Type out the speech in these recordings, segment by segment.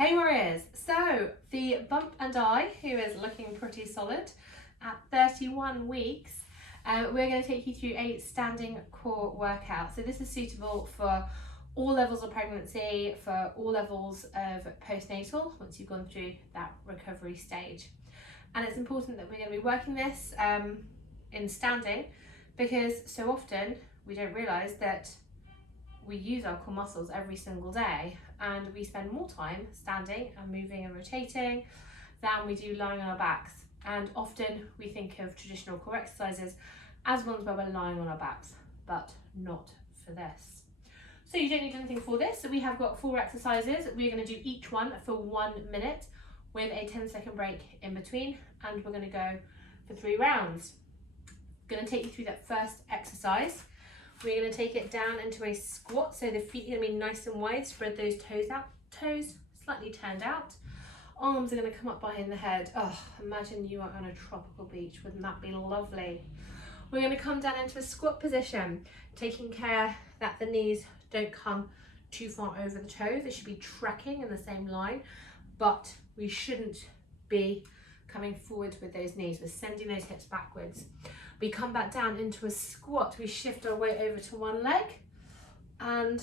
Hey warriors, so the bump and I, who is looking pretty solid at 31 weeks, we're going to take you through a standing core workout. So this is suitable for all levels of pregnancy, for all levels of postnatal, once you've gone through that recovery stage. And it's important that we're going to be working this in standing, because so often we don't realise that we use our core muscles every single day, and we spend more time standing and moving and rotating than we do lying on our backs. And often we think of traditional core exercises as ones where we're lying on our backs, but not for this. So you don't need anything for this. So we have got 4 exercises. We're going to do each one for 1 minute with a 10-second break in between, and we're going to go for 3 rounds. I'm going to take you through that first exercise. We're going to take it down into a squat, so the feet are going to be nice and wide, spread those toes out, toes slightly turned out. Arms are going to come up behind the head. Oh, imagine you are on a tropical beach, wouldn't that be lovely? We're going to come down into a squat position, taking care that the knees don't come too far over the toes. They should be tracking in the same line, but we shouldn't be coming forward with those knees. We're sending those hips backwards. We come back down into a squat. We shift our weight over to one leg and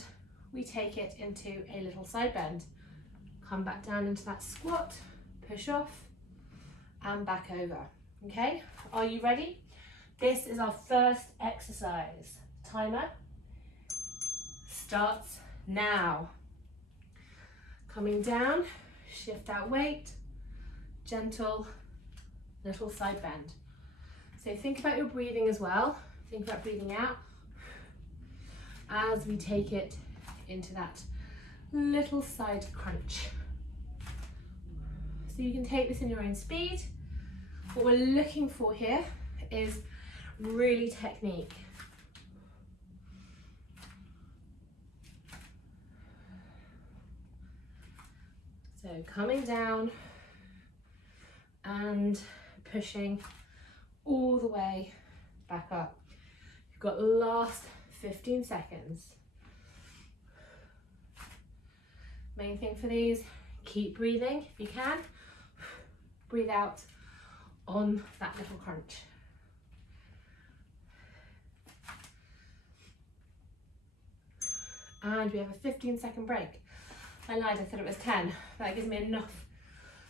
we take it into a little side bend. Come back down into that squat, push off and back over. Okay, are you ready? This is our first exercise. Timer starts now. Coming down, shift our weight, gentle little side bend. So think about your breathing as well. Think about breathing out as we take it into that little side crunch. So you can take this in your own speed. What we're looking for here is really technique. So coming down and pushing all the way back up. You've got the last 15 seconds. Main thing for these, keep breathing if you can. Breathe out on that little crunch. And we have a 15-second break. I lied, I thought it was 10. That gives me enough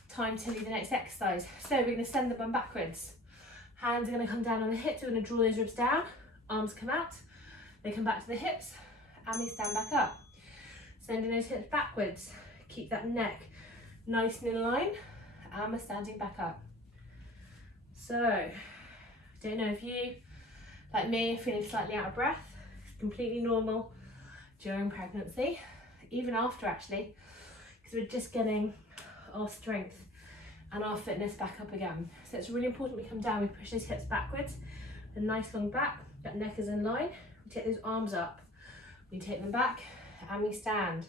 time to do the next exercise. So we're going to send the bum backwards. Hands are going to come down on the hips. We're going to draw those ribs down. Arms come out. They come back to the hips. And we stand back up. Sending those hips backwards. Keep that neck nice and in line. And we're standing back up. So, don't know if you, like me, are feeling slightly out of breath. It's completely normal during pregnancy. Even after, actually. Because we're just getting our strength and our fitness back up again. So it's really important we come down, we push those hips backwards, a nice long back, that neck is in line. We take those arms up, we take them back and we stand.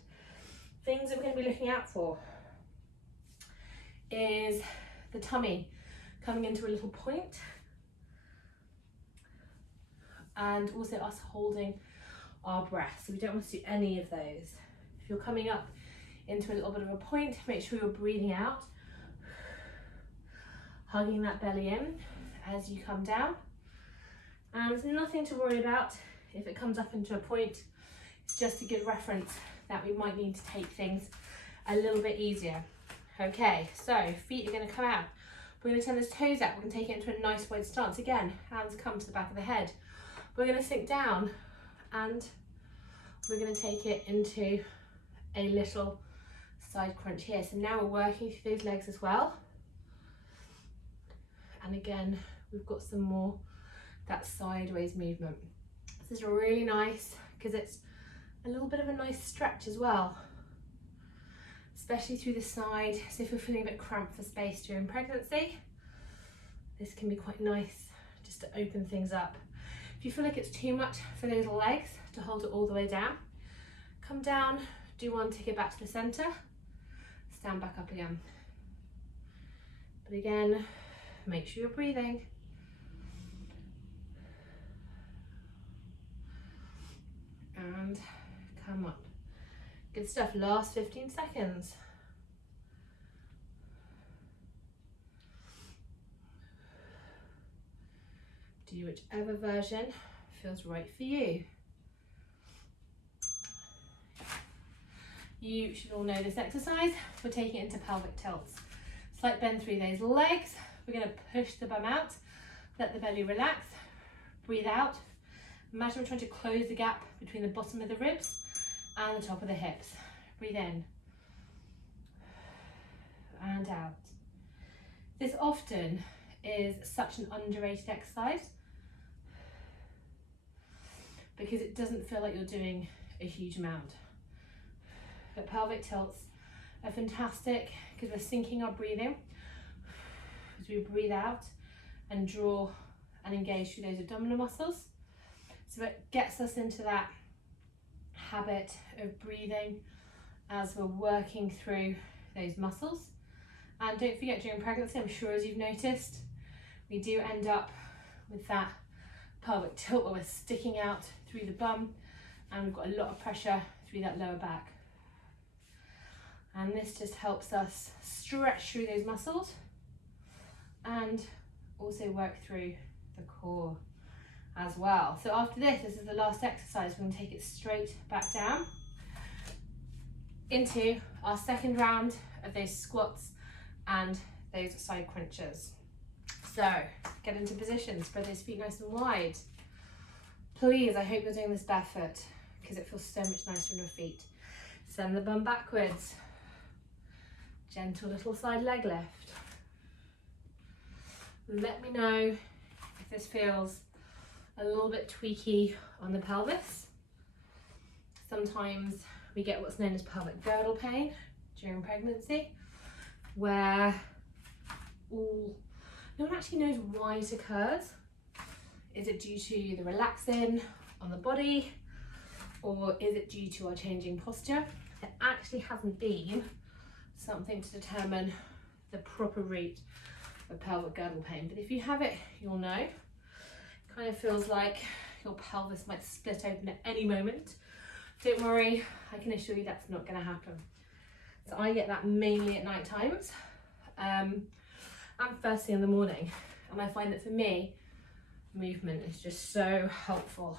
Things that we're going to be looking out for is the tummy coming into a little point, and also us holding our breath. So we don't want to do any of those. If you're coming up into a little bit of a point, make sure you're breathing out, hugging that belly in as you come down. And there's nothing to worry about if it comes up into a point. It's just a good reference that we might need to take things a little bit easier. Okay, so feet are going to come out. We're going to turn those toes out. We're going to take it into a nice wide stance. Again, hands come to the back of the head. We're going to sink down and we're going to take it into a little side crunch here. So now we're working through those legs as well. And again, we've got some more that sideways movement. This is really nice because it's a little bit of a nice stretch as well, especially through the side. So if you're feeling a bit cramped for space during pregnancy, this can be quite nice just to open things up. If you feel like it's too much for those legs to hold it all the way down, come down, do one, take it back to the center, stand back up again. But again, make sure you're breathing. And come up. Good stuff, last 15 seconds. Do whichever version feels right for you. You should all know this exercise. We're taking it into pelvic tilts. Slight bend through those legs. We're going to push the bum out, let the belly relax, breathe out. Imagine we're trying to close the gap between the bottom of the ribs and the top of the hips. Breathe in and out. This often is such an underrated exercise because it doesn't feel like you're doing a huge amount. But pelvic tilts are fantastic because we're syncing our breathing as we breathe out and draw and engage through those abdominal muscles. So it gets us into that habit of breathing as we're working through those muscles. And don't forget, during pregnancy, I'm sure as you've noticed, we do end up with that pelvic tilt where we're sticking out through the bum and we've got a lot of pressure through that lower back. And this just helps us stretch through those muscles and also work through the core as well. So after this is the last exercise. We're going to take it straight back down into our second round of those squats and those side crunches. So get into position, spread those feet nice and wide. Please, I hope you're doing this barefoot because it feels so much nicer on your feet. Send the bum backwards. Gentle little side leg lift. Let me know if this feels a little bit tweaky on the pelvis. Sometimes we get what's known as pelvic girdle pain during pregnancy, where no one actually knows why it occurs. Is it due to the relaxin on the body, or is it due to our changing posture? There actually hasn't been something to determine the proper root of pelvic girdle pain, but if you have it, you'll know. It kind of feels like your pelvis might split open at any moment. Don't worry, I can assure you that's not going to happen. So I get that mainly at night times and first thing in the morning, and I find that for me, movement is just so helpful.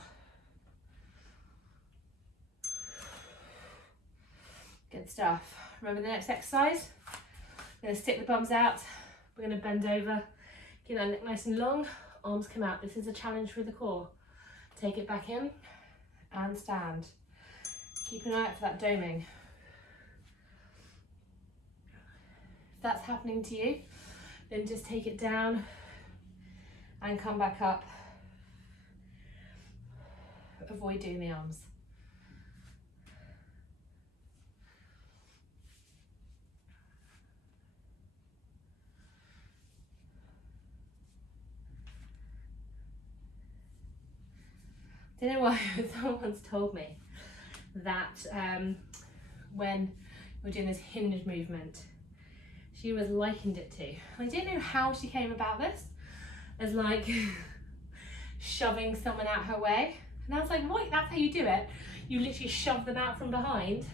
Good stuff. Remember the next exercise? We're going to stick the bums out. We're going to bend over, get that neck nice and long, arms come out. This is a challenge for the core. Take it back in and stand. Keep an eye out for that doming. If that's happening to you, then just take it down and come back up. Avoid doing the arms. I don't know why someone once told me that when we're doing this hinge movement, she was likened it to, I don't know how she came about this, as like shoving someone out her way. And I was like, what? That's how you do it? You literally shove them out from behind?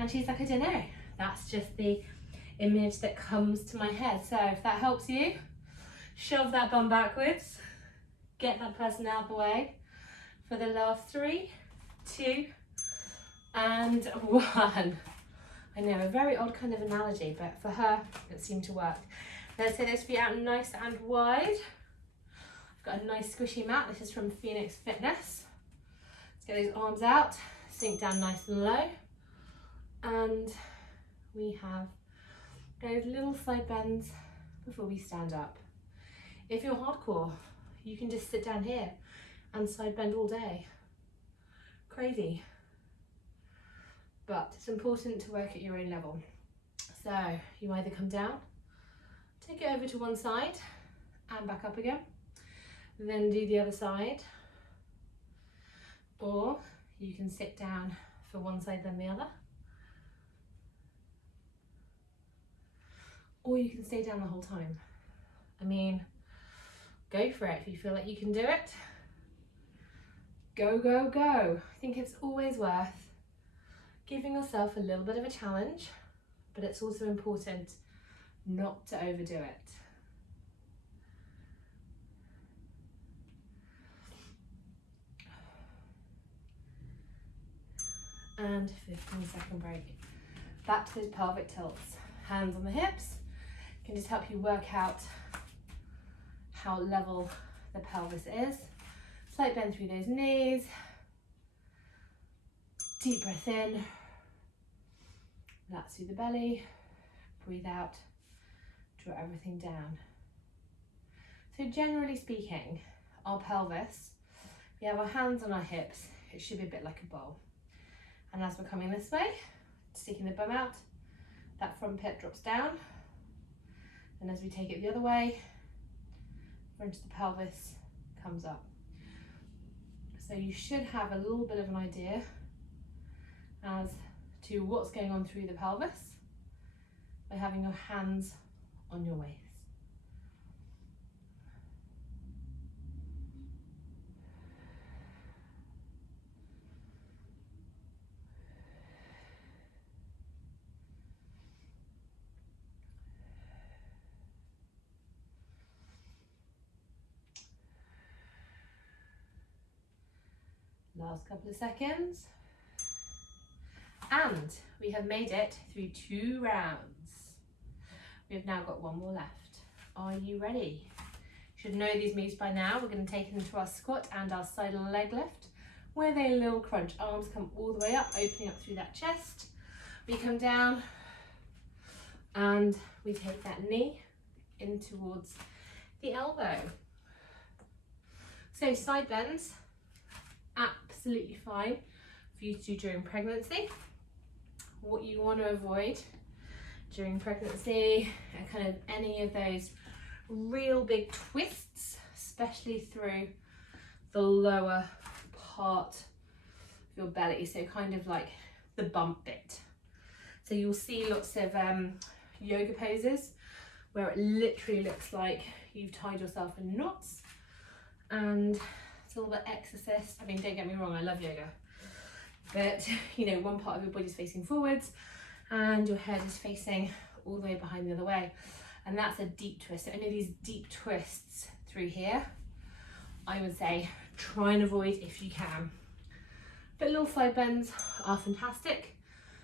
And she's like, I don't know. That's just the image that comes to my head. So if that helps you, shove that bum backwards, get that person out of the way for the last 3, 2, and 1. I know, a very odd kind of analogy, but for her, it seemed to work. Let's take those feet out nice and wide. I've got a nice squishy mat. This is from Phoenix Fitness. Let's get those arms out, sink down nice and low. And we have those little side bends before we stand up. If you're hardcore, you can just sit down here and side bend all day. Crazy. But it's important to work at your own level. So you either come down, take it over to one side and back up again, then do the other side, or you can sit down for one side then the other, or you can stay down the whole time. I mean, go for it. If you feel like you can do it, go, go, go. I think it's always worth giving yourself a little bit of a challenge, but it's also important not to overdo it. and 15-second break. Back to those pelvic tilts. Hands on the hips can just help you work out how level the pelvis is. Slight bend through those knees. Deep breath in. Relax through the belly. Breathe out. Draw everything down. So generally speaking, our pelvis, we have our hands on our hips, it should be a bit like a bowl. And as we're coming this way, sticking the bum out, that front pit drops down. And as we take it the other way, front of the pelvis comes up. So you should have a little bit of an idea as to what's going on through the pelvis by having your hands on your waist. Last couple of seconds. And we have made it through 2 rounds. We've now got 1 more left. Are you ready? You should know these moves by now. We're going to take them to our squat and our side leg lift with a little crunch. Arms come all the way up, opening up through that chest. We come down and we take that knee in towards the elbow. So side bends, absolutely fine for you to do during pregnancy. What you want to avoid during pregnancy are kind of any of those real big twists, especially through the lower part of your belly, so kind of like the bump bit. So you'll see lots of yoga poses where it literally looks like you've tied yourself in knots, and it's all about exorcist. I mean, don't get me wrong, I love yoga, but you know, one part of your body's facing forwards and your head is facing all the way behind the other way, and that's a deep twist. So any of these deep twists through here, I would say try and avoid if you can. But little side bends are fantastic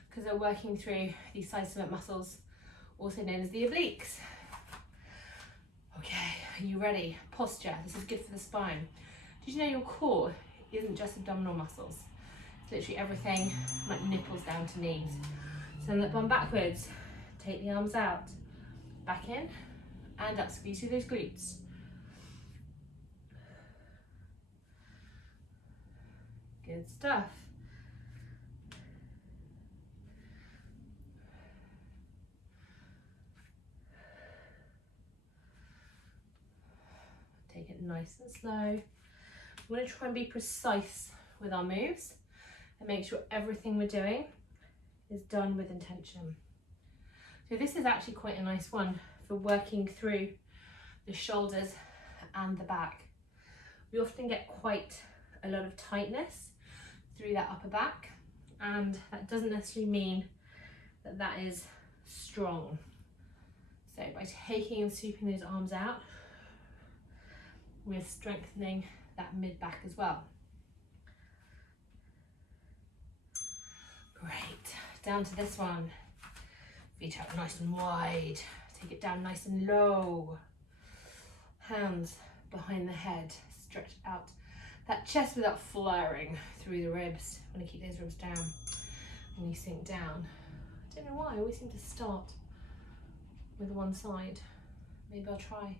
because they're working through these side stomach muscles, also known as the obliques. Okay, are you ready? Posture, this is good for the spine. Did you know your core isn't just abdominal muscles? It's literally everything, like nipples down to knees. Send that bum backwards, take the arms out, back in and up, squeeze through those glutes. Good stuff. Take it nice and slow. We want to try and be precise with our moves and make sure everything we're doing is done with intention. So this is actually quite a nice one for working through the shoulders and the back. We often get quite a lot of tightness through that upper back, and that doesn't necessarily mean that that is strong. So by taking and sweeping those arms out, we're strengthening that mid back as well. Great, down to this one. Feet out nice and wide, take it down nice and low. Hands behind the head, stretch out that chest without flaring through the ribs. I'm gonna keep those ribs down when you sink down. I don't know why, I always seem to start with one side. Maybe I'll try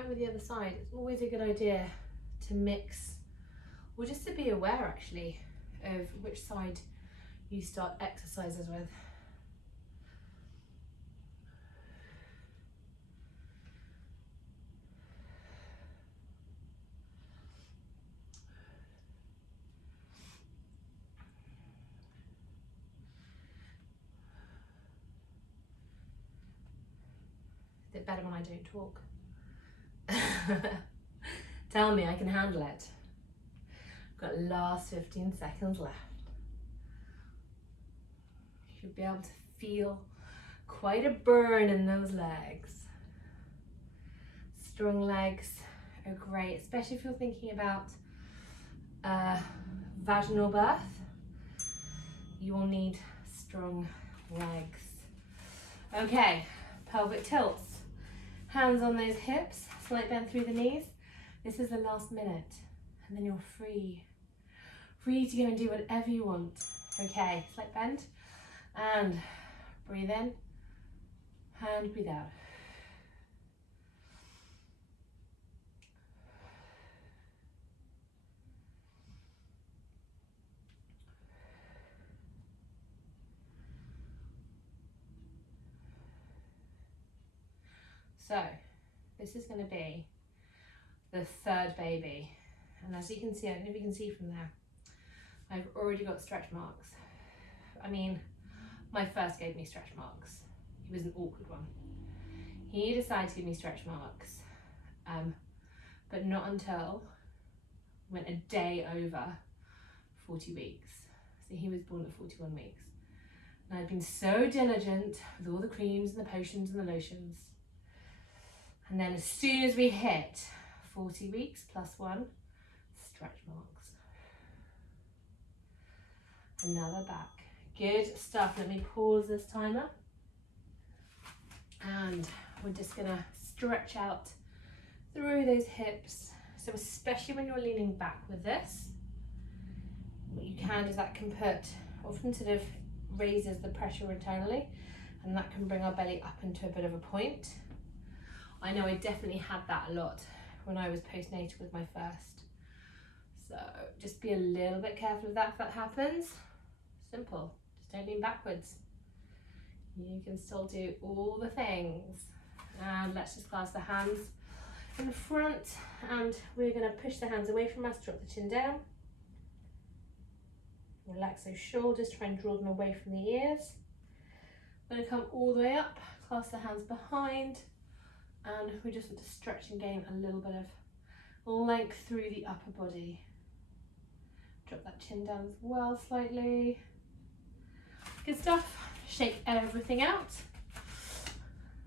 it with the other side. It's always a good idea to mix, or just to be aware actually of which side you start exercises with. Is it better when I don't talk? Tell me I can handle it. I've got last 15 seconds left. You should be able to feel quite a burn in those legs. Strong legs are great, especially if you're thinking about vaginal birth. you will need strong legs. Okay, pelvic tilts. Hands on those hips, slight bend through the knees. This is the last minute, and then you're free. Free to go and do whatever you want. Okay, slight bend, and breathe in, and breathe out. So, this is going to be the third baby, and as you can see, I don't know if you can see from there, I've already got stretch marks. I mean, my first gave me stretch marks. He was an awkward one. He decided to give me stretch marks, but not until we went a day over 40 weeks. So he was born at 41 weeks. And I've been so diligent with all the creams and the potions and the lotions. And then as soon as we hit 40 weeks plus 1, stretch marks. Another back. Good stuff. Let me pause this timer. And we're just gonna stretch out through those hips. So especially when you're leaning back with this, what you can do is that can often sort of raises the pressure internally, and that can bring our belly up into a bit of a point. I know I definitely had that a lot when I was postnatal with my first. So just be a little bit careful of that if that happens. Simple, just don't lean backwards. You can still do all the things. And let's just clasp the hands in the front, and we're gonna push the hands away from us, drop the chin down. Relax those shoulders, try and draw them away from the ears. We're gonna come all the way up, clasp the hands behind, and we just want to stretch and gain a little bit of length through the upper body. Drop that chin down as well slightly. Good stuff. Shake everything out.